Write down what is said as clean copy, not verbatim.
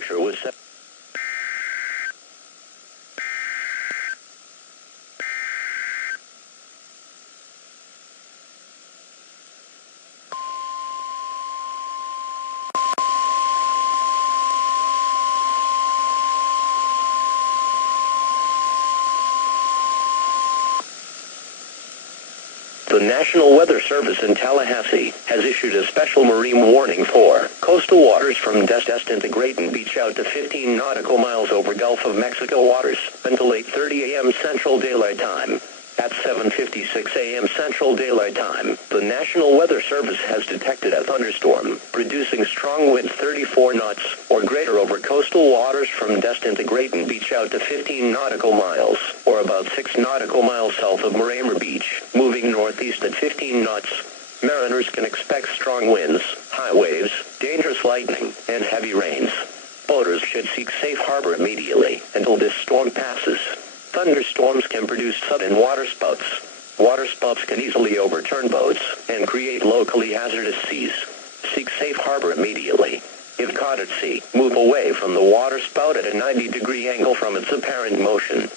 was set. The National Weather Service in Tallahassee has issued a special marine warning for coastal waters from Destin to Grayton Beach out to 15 nautical miles over Gulf of Mexico waters until 8:30 a.m. Central Daylight Time. At 7:56 a.m. Central Daylight Time, the National Weather Service has detected a thunderstorm, producing strong winds 34 knots or greater over coastal waters from Destin to Grayton Beach out to 15 nautical miles, or about 6 nautical miles south of Maraimer Beach, moving northeast at 15 knots. Mariners can expect strong winds, high waves, dangerous lightning, and heavy rains. Boaters should seek safe harbor immediately until this storm passes. Thunderstorms can produce sudden waterspouts. Waterspouts can easily overturn boats and create locally hazardous seas. Seek safe harbor immediately. If caught at sea, move away from the waterspout at a 90-degree angle from its apparent motion.